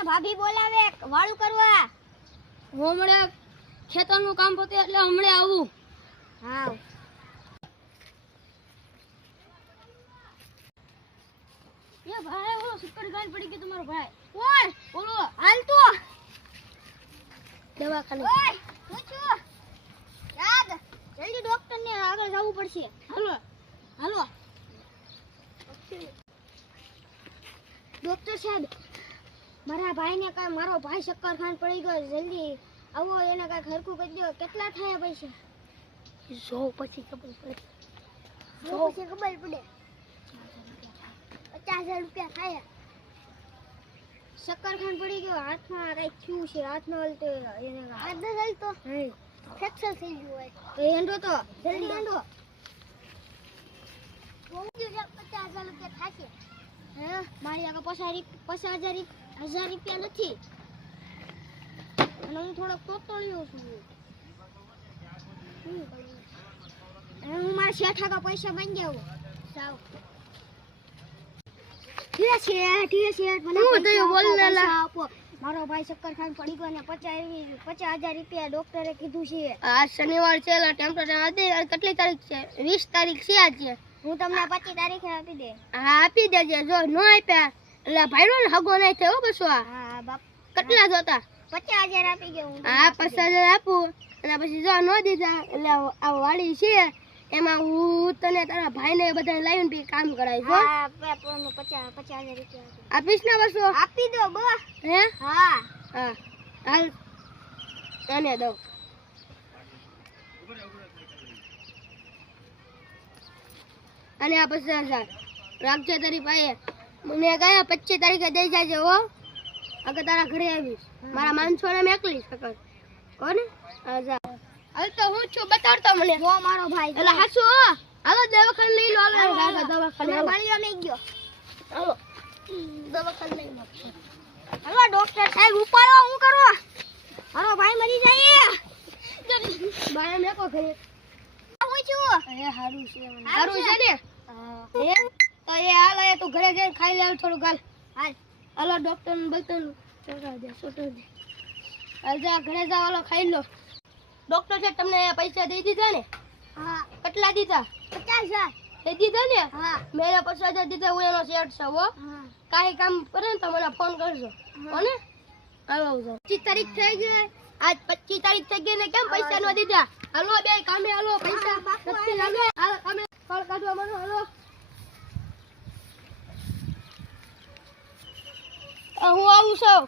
ને ભાભી બોલાવે વાળું કરવા. હમણે ખેતરનું કામ પતે એટલે હમણે આવું. હા એ ભાઈ ઓલો સુપર ગાલ પડી ગયો તમારો ભાઈ. કોણ ઓલો હાલ તો દવાખાને. ઓય હું છું યાદ જલ્દી ડોક્ટર ને આગળ જવું પડશે. હાલો હાલો. ડોક્ટર સાહેબ મારા ભાઈને કાંઈ મારો ભાઈ શક્કર ખાંડ પડી ગયો જલ્દી આવો એને કાંઈક હરખું કરી દો. કેટલા થયા પૈસા? જો પછી ખબર પડે. પછી ખબર પડે. 50,000 રૂપિયા થાય. શક્કર ખાંડ પડી ગયો હાથમાં કઈ થયું છે હાથમાં હલતો એને હાથ ન હલતો ફ્રેક્ચર થઈ ગયું હોય તો હેંડો તો જલ્દી હેંડો. 50,000 રૂપિયા થશે. હે મારી આગળ 50,000 રૂપિયા નથી અને હું થોડોક તોતળ્યો છું. હું મારા શેઠ આગળ પૈસા માંગી આવું. સાવ ઠીક છે મને પૈસા આપો. મારો ભાઈ શક્કર ખાંડ પડી ગયો ને 50,000 રૂપિયા ડોક્ટરે કીધું છે. આજ શનિવાર છે એટલે ટેમ્પરેચર હતી. કેટલી તારીખ છે? 20 તારીખ છે આજે. હું તમને 25 તારીખે આપી દે. હા આપી દેજે. જો ન આપ્યા એટલે ભાઈનો ને હગો નહીં થયો બસો. હા બાપ કેટલા જોતા? 50,000 આપી ગયો હું. હા 50,000 આપું અને પછી જો ન દીધા એટલે આ વાડી છે એમાં હું તને તારા ભાઈને બધાને લાવીને બી કામ કરાવીશ. હો હા 50,000 રૂપિયા આપીશ ને બસો? આપી દો બસ. હે હા હા હાલ તને દઉં. અને આ 50,000 રાખજે તારી પાસે. મને કયા 25 તારીખે દઈ જાજે. હો આગળ તારા ઘરે આવીશ. મારા માણસોને મેકલીશ સકર. કોને હા જા. હાલ તો હું છું બતાડતો મને. જો મારો ભાઈ એટલે હાસુ હાલો દવાખાને લઈ લો. હાલો દવાખાને બાળીઓ લઈ ગયો. હાલો દવાખાને લઈ લો. હલો ડોક્ટર સાહેબ ઉપાડો હું કરો? મારો ભાઈ મરી જાય. બાય મેકો ઘરે. હું છું એ હારું છે મને. હારું છે ને? હા એ તો એ હાલ એ તું ઘરે જઈને ખાઈ લે થોડું ગાલ. હાલ હાલો ડોક્ટર ને બતન ચોટા દે ચોટા દે. હાલ જા ઘરે જા. હાલો ખાઈ લો. ડોક્ટર છે તમને પૈસા દઈ દીધા ને? હા કેટલા દીધા? 50,000 દઈ દીધા ને? હા મેરે 50,000 દીધા. હું એનો શેઠ છું. હો હા કાંઈ કામ કરે ને તો મને ફોન કરજો. કોને હાલો 25 તારીખ થઈ ગઈ. આજ 25 તારીખ થઈ ગઈ ને કેમ પૈસા નો દીધા? હાલો બે કામે હાલો. પૈસા નથી લાગે. હાલો કામે ફળ કાઢવા માંડો. હાલો હું આવું છું.